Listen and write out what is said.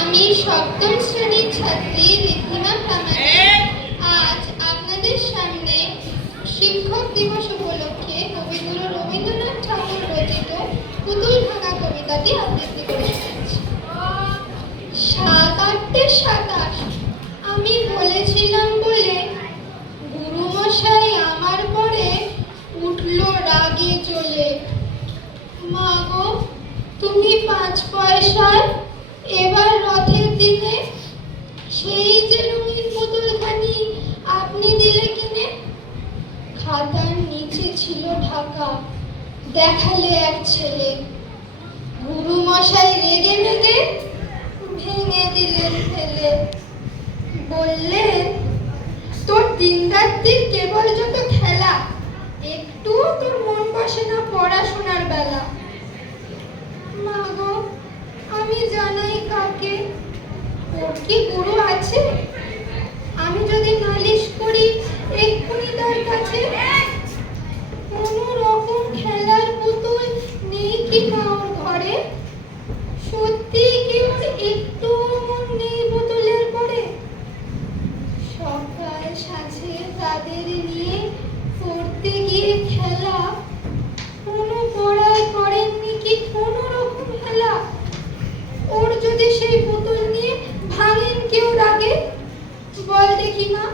আমি সপ্তম শ্রেণীর ছাত্রী ঋদ্ধিমা প্রামাণিক। আজ আপনাদের সামনে শিক্ষক দিবস উপলক্ষে কবিগুরু রবীন্দ্রনাথ ঠাকুর রচিত পুতুল ভাঙা কবিতাটি আবৃত্তি করে শোনাচ্ছি। ৭-৮-২৭ আমি বলেছিলাম বলে গুরুমশাই আমার পরে উঠল রাগে জ্বলে। মা গো, তুমি ৫ পয়সার এবার রথের দিনে সেই যে রঙিন পুতুলখানি আপনি দিলে কিনে। খাতার নিচে ছিল ঢাকা, দেখালে এক ছেলে। গুরুমশাই রেগে মেগে ভেঙে দিলেন ফেলে। বললেন, তোর দিনরাত্রির কেবল যত খেলা, একটু তোর মন বসে না পড়াশোনার বেলা। মা গো, আমি জানাই কাকে? ওর কি গুরু আছে? আমি যদি নালিশ করি এক্ষুনি তার কাছে। কোনো রকম খেলার পুতুল নেই কি না ওর ঘরে? সত্যি কি ওর একটু মন নেই পুতুলের পরে? সকাল সাঁঝে তাদের নিয়ে করতে গিয়ে খেলা, কোনো পড়ায় করেননি কি কোনো রকম খেলা? ওর যদি সেই পুতুল নিয়ে ভাঙেন কেউ রাগে, বল দেখি মা।